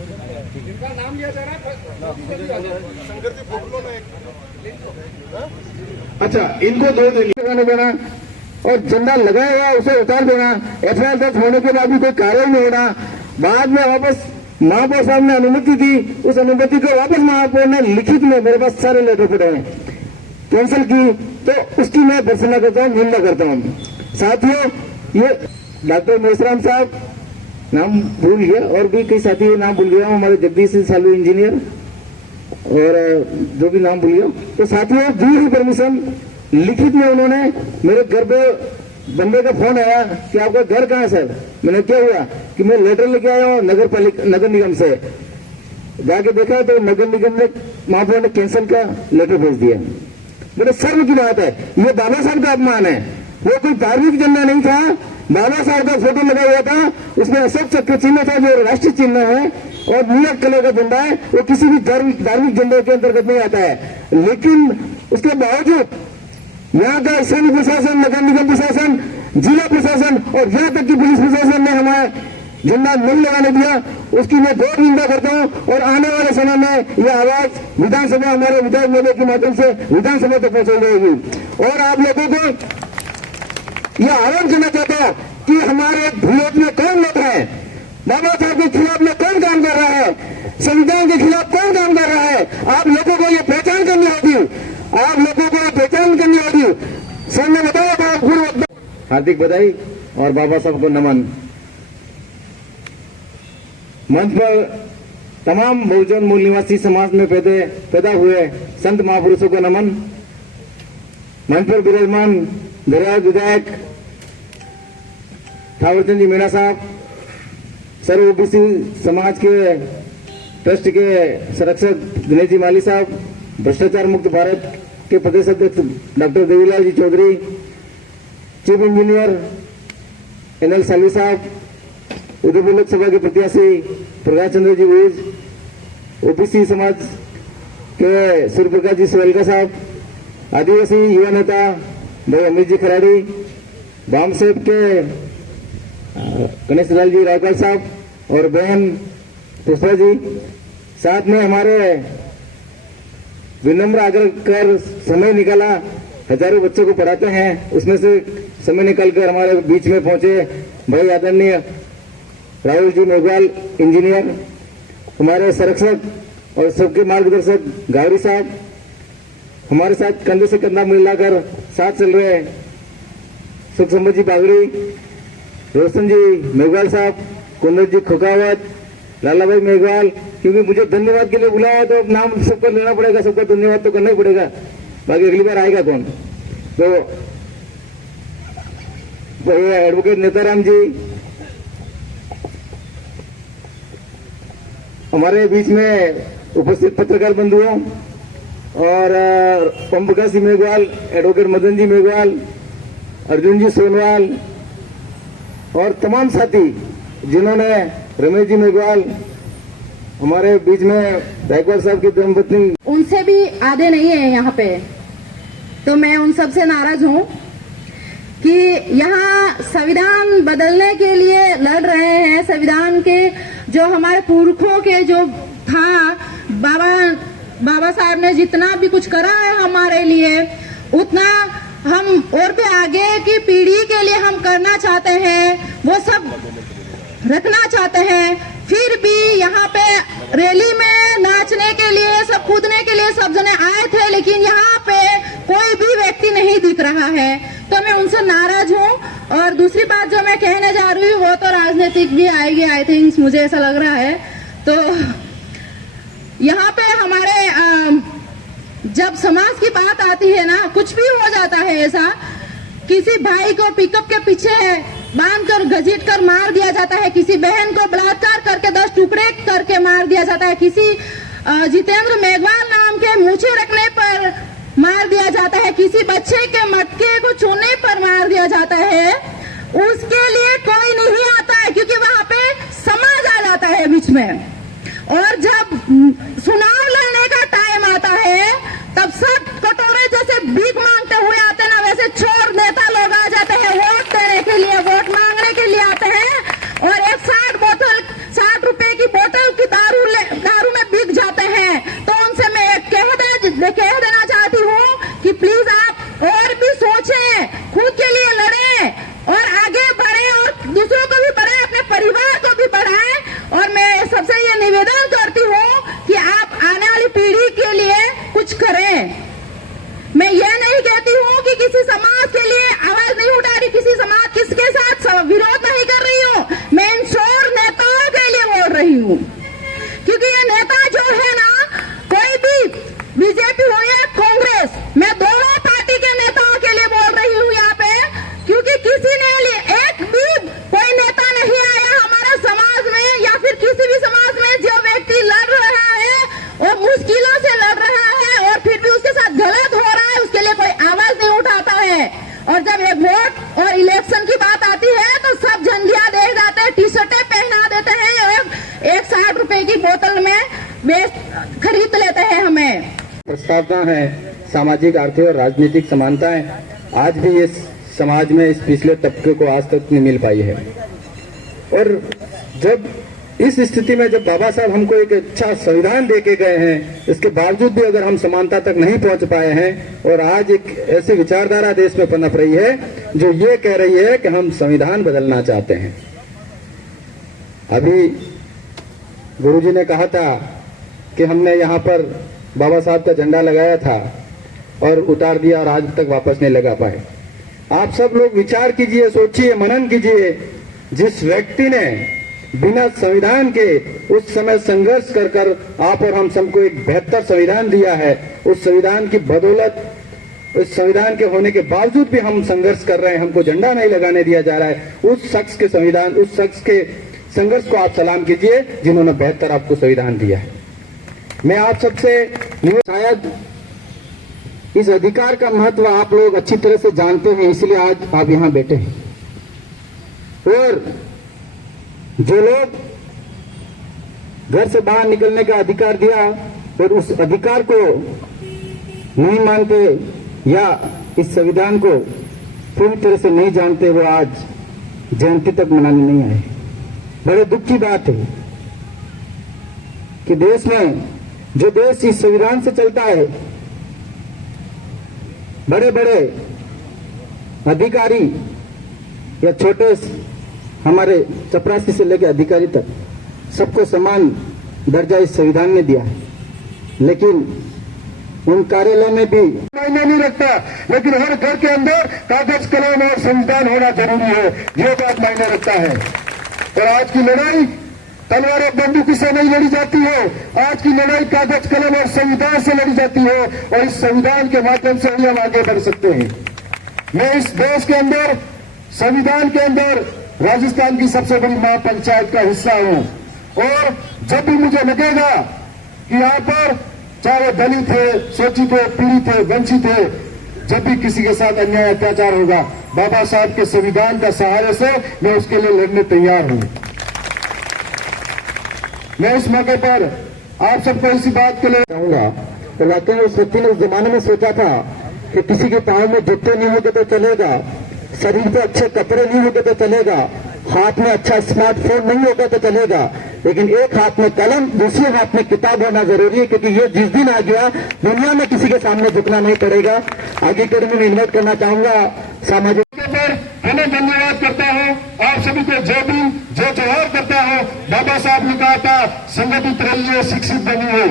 जिनका नाम लिया जा रहा है शंकर जी फोटो लो ना एक। अच्छा, इनको 2 दिन लगाने देना और झंडा लगाएगा उसे उतार देना। एफआईआर दर्ज होने के बाद भी कोई कार्रवाई नहीं होना। बाद में वापस महापौर साहब ने अनुमति दी, उस अनुमति को वापस महापौर ने लिखित में, मेरे पास सारे लेटर पड़े हैं, कैंसिल की, तो उसकी मैं भर्त्सना करता हूँ, निंदा करता हूँ। साथियों, ये डॉक्टर मेश्राम साहब नाम भूल गया, और भी कई साथी नाम भूल गया हूँ, हमारे जगदीश सालवी इंजीनियर और जो भी नाम भूल गया। तो साथियों, दी हुई परमिशन लिखित में उन्होंने, मेरे घर पे बंदे का फोन आया कि आपका घर कहाँ है सर। मैंने क्या हुआ कि मैं लेटर लेके आया हूँ नगर निगम से। जाके देखा तो नगर निगम ने, महापौर ने कैंसिल का लेटर भेज दिया। मेरे शर्म की बात है, ये बाबा साहब का अपमान है। वो कोई धार्मिक झंडा नहीं था, बाबा साहब का फोटो लगा हुआ था, उसमें अशोक चक्र चिन्ह था जो राष्ट्रीय चिन्ह है, और नीलक कलर का झंडा है, वो किसी भी धार्मिक झंडे के अंतर्गत नहीं आता है। लेकिन उसके बावजूद यहाँ का स्थानीय प्रशासन, नगर निगम प्रशासन, जिला प्रशासन और यहाँ तक की पुलिस प्रशासन ने हमारा झंडा नहीं लगाने दिया, उसकी मैं बहुत निंदा करता हूँ। और आने वाले समय में यह आवाज विधानसभा, हमारे विधायक मेले के माध्यम से विधानसभा तक पहुंचाई जाएगी। और आप लोगों को यह आह्वान करना चाहता हूँ कि हमारे विरोध में कौन लोग है, बाबा साहब के खिलाफ में कौन काम कर रहा है, संविधान के खिलाफ कौन काम कर रहा है। आप लोगों को यह पहचान करनी होगी, आप लोगों को पहचान करनी होगी। सर ने बताया था, पूर्व हार्दिक बधाई और बाबा साहब को नमन। मंच पर तमाम बहुजन मूल निवासी समाज में पैदा हुए संत महापुरुषों को नमन। मंच पर विराजमान धराज विधायक थावरचंद जी मीणा साहब, सर्व ओबीसी समाज के ट्रस्ट के संरक्षक दिनेश जी माली साहब, भ्रष्टाचार मुक्त भारत के प्रदेश अध्यक्ष doctor Devilal ji Chaudhary, chief engineer NL Salvi साहब, उदयपुर लोकसभा के प्रत्याशी प्रकाश चंद्र जी भूज, ओबीसी समाज के सूर्य प्रकाश जी सोलका साहब, आदिवासी युवा नेता भाई अमित जी खराड़ी, बामसेब के गणेश लाल जी रायपाल साहब और बहन पुष्पा जी, साथ में हमारे विनम्र आग्रह कर समय निकाला, हजारों बच्चों को पढ़ाते हैं, उसमें से समय निकालकर हमारे बीच में पहुंचे भाई आदरणीय राहुल जी मेघवाल इंजीनियर, हमारे संरक्षक और सबके मार्गदर्शक गावरी साहब, हमारे साथ कंधे से कंधा मिलाकर साथ चल रहे सुख संबत जी बागड़ी, रोशन जी मेघवाल साहब, कुंदन जी खोकावत, लाला भाई मेघवाल, क्योंकि मुझे धन्यवाद के लिए बुलाया तो नाम सबको लेना पड़ेगा, सबको धन्यवाद तो करना ही पड़ेगा, बाकी अगली बार आएगा कौन। तो एडवोकेट नेताराम जी, हमारे बीच में उपस्थित पत्रकार बंधुओं और ओम प्रकाश जी मेघवाल, एडवोकेट मदन जी मेघवाल, अर्जुन जी सोनवाल और तमाम साथी जिन्होंने, रमेश जी मेघवाल, हमारे बीच में रायपाल साहब की धर्मपत्नी, उनसे भी आधे नहीं है यहाँ पे। तो मैं उन सब से नाराज हूँ कि यहाँ संविधान बदलने के लिए लड़ रहे हैं। संविधान के जो हमारे पुरखों के जो था, बाबा साहब ने जितना भी कुछ करा है हमारे लिए, उतना हम और भी आगे की पीढ़ी के लिए हम करना चाहते हैं, वो सब रखना चाहते हैं। फिर भी यहाँ पे रैली में नाचने के लिए, सब कूदने के लिए सब जने आए थे, लेकिन यहाँ पे कोई भी व्यक्ति नहीं दिख रहा है, तो मैं उनसे नाराज हूँ। और दूसरी बात जो मैं कहने जा रही हूँ वो तो राजनीतिक भी आएगी, आई थिंक, मुझे ऐसा लग रहा है। तो यहाँ पे हमारे जब समाज की बात आती है ना, कुछ भी हो जाता है ऐसा, किसी भाई को पिकअप के पीछे बांधकर घसीट कर मार दिया जाता है, किसी बहन को बलात्कार करके 10 टुकड़े करके मार दिया जाता है, किसी जितेंद्र मेघवाल नाम के मूछे रखने पर मार दिया जाता है, किसी बच्चे के मटके को छूने पर मार दिया जाता है, उसके लिए कोई नहीं आता है, क्योंकि वहाँ पे समाज आ जाता है बीच में। और जब चुनाव लड़ने का टाइम आता है, तब सब कटोरे जैसे भीख मांगते हुए आते ना, वैसे चोर नेता लोग आ जाते हैं वोट देने के लिए, वोट मांगने के लिए आते हैं, और एक 60 रुपए की बोतल की दारू रही हूँ, क्योंकि ये नेता जो है ना, कोई भी बीजेपी हो या कांग्रेस, मैं दोनों पार्टी के नेताओं के लिए बोल रही हूँ यहाँ पे, क्योंकि किसी ने एक भी कोई नेता नहीं आया हमारे समाज में या फिर किसी भी समाज में जो व्यक्ति लड़ रहा है और मुश्किलों से लड़ रहा है और फिर भी उसके साथ गलत हो रहा है, उसके लिए कोई आवाज नहीं उठाता है। और जब एक वोट और इलेक्शन की बात आती है तो सब झंडियां दे जाते हैं, टी शर्टें पहना देते हैं और एक 60 रुपए की बोतल में खरीद लेते हैं। हमें प्रस्तावना है सामाजिक, आर्थिक और राजनीतिक समानताएं आज भी इस समाज में इस पिछले तबके को आज तक नहीं मिल पाई है। और जब इस स्थिति में जब बाबा साहब हमको एक अच्छा संविधान दे के गए हैं, इसके बावजूद भी अगर हम समानता तक नहीं पहुंच पाए हैं और आज एक ऐसी विचारधारा देश में पनप रही है जो ये कह रही है कि हम संविधान बदलना चाहते हैं। अभी गुरुजी ने कहा था कि हमने यहाँ पर बाबा साहब का झंडा लगाया था और उतार दिया और आज तक वापस नहीं लगा पाए। आप सब लोग विचार कीजिए, सोचिए, मनन कीजिए। जिस व्यक्ति ने बिना संविधान के उस समय संघर्ष कर कर आप और हम सबको एक बेहतर संविधान दिया है, उस संविधान की बदौलत, उस संविधान के होने के बावजूद भी हम संघर्ष कर रहे हैं, हमको झंडा नहीं लगाने दिया जा रहा है, उस शख्स के संविधान, उस शख्स के संघर्ष को आप सलाम कीजिए जिन्होंने बेहतर आपको संविधान दिया है। मैं आप सबसे शायद इस अधिकार का महत्व आप लोग अच्छी तरह से जानते हैं, इसलिए आज आप यहाँ बैठे हैं। और जो लोग घर से बाहर निकलने का अधिकार दिया और उस अधिकार को नहीं मानते या इस संविधान को पूरी तरह से नहीं जानते, वो आज जयंती तक मनाने नहीं आए। बड़े दुख की बात है कि देश में, जो देश इस संविधान से चलता है, बड़े बड़े अधिकारी या छोटे हमारे चपरासी से लेकर अधिकारी तक सबको समान दर्जा इस संविधान ने दिया है, लेकिन उन कार्यालयों में भी मायने नहीं रखता। लेकिन हर घर के अंदर कागज कलम और संविधान होना जरूरी है, ये बात मायने रखता है। और आज की लड़ाई तलवार और बंदूक से नहीं लड़ी जाती है, आज की लड़ाई कागज कलम और संविधान से लड़ी जाती है, और इस संविधान के माध्यम से ही हम आगे बढ़ सकते हैं। मैं इस देश के अंदर, संविधान के अंदर राजस्थान की सबसे बड़ी महापंचायत का हिस्सा हूं, और जब भी मुझे लगेगा कि यहाँ पर चाहे दलित है, शोषित है, पीड़ित है, वंचित है, जब भी किसी के साथ अन्याय अत्याचार होगा, बाबा साहब के संविधान का सहारे से मैं उसके लिए लड़ने तैयार हूं। मैं इस मौके पर आप सबको इसी बात के लिए कहूंगा तो वाकई उस व्यक्ति ने उस जमाने में सोचा था कि किसी के पांव में जूते नहीं होंगे तो चलेगा, शरीर पे अच्छे कपड़े नहीं होंगे तो चलेगा, हाथ में अच्छा स्मार्टफोन नहीं होगा तो चलेगा, लेकिन एक हाथ में कलम, दूसरे हाथ में किताब होना जरूरी है, क्योंकि ये जिस दिन आ गया दुनिया में किसी के सामने झुकना नहीं पड़ेगा। आगे के में इन्वाइट करना चाहूंगा सामाजिक पर हमें धन्यवाद करता हूँ, आप सभी को जय भीम, जय जोहार करता हूँ। बाबा साहब ने कहा था संगठित रहिए, शिक्षित बनिए,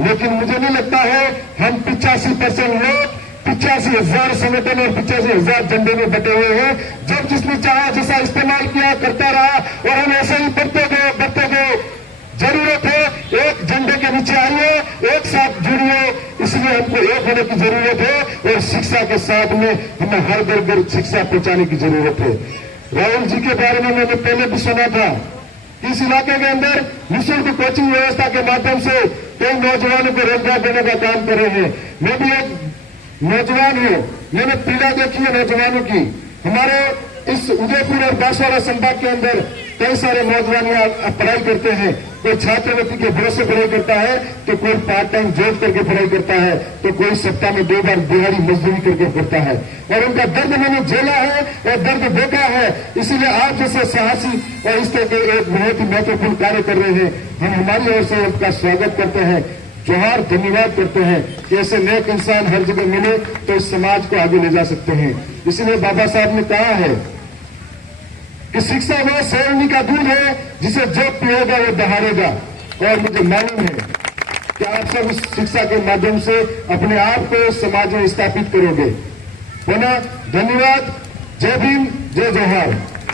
लेकिन मुझे नहीं लगता है हम 85% लोग 85,000 संगठन और 85,000 झंडे में बटे हुए हैं। जब जिसने चाहा जैसा इस्तेमाल किया करता रहा और हम ऐसे ही बढ़ते गए। जरूरत है एक झंडे के नीचे आइए, एक साथ जुड़िए, इसलिए हमको एक होने की जरूरत है, और शिक्षा के साथ में हमें हर घर शिक्षा पहुंचाने की जरूरत है। राहुल जी के बारे में मैंने पहले भी सुना था, इस इलाके के अंदर निःशुल्क कोचिंग व्यवस्था के माध्यम से कई नौजवानों को रोजगार देने का काम कर रहे हैं। मैं भी एक नौजवान हूँ, मैंने पीड़ा देखी है नौजवानों की। हमारे इस उदयपुर और बांसवाड़ा संभाग के अंदर कई सारे नौजवान यहाँ पढ़ाई करते हैं। कोई छात्रवृत्ति के भरोसे पढ़ाई करता है, तो कोई पार्ट टाइम जॉब करके पढ़ाई करता है, तो कोई सप्ताह में 2 बार दिहाड़ी मजदूरी करके पढ़ता है। और उनका दर्द मैंने झेला है और दर्द देखा है, इसीलिए आप जैसे साहसी और इस तरह के एक बहुत ही महत्वपूर्ण कार्य कर रहे हैं, हम हमारी ओर से उनका स्वागत करते हैं, जोहार, धन्यवाद करते हैं कि ऐसे नेक इंसान हर जगह मिले तो इस समाज को आगे ले जा सकते हैं। इसलिए बाबा साहब ने कहा है कि शिक्षा वह शेरनी का दूध है जिसे जो पिएगा वो दहाड़ेगा। और मुझे मालूम है कि आप सब इस शिक्षा के माध्यम से अपने आप को समाज में स्थापित करोगे। पुनः धन्यवाद, जय भीम, जय जोहार।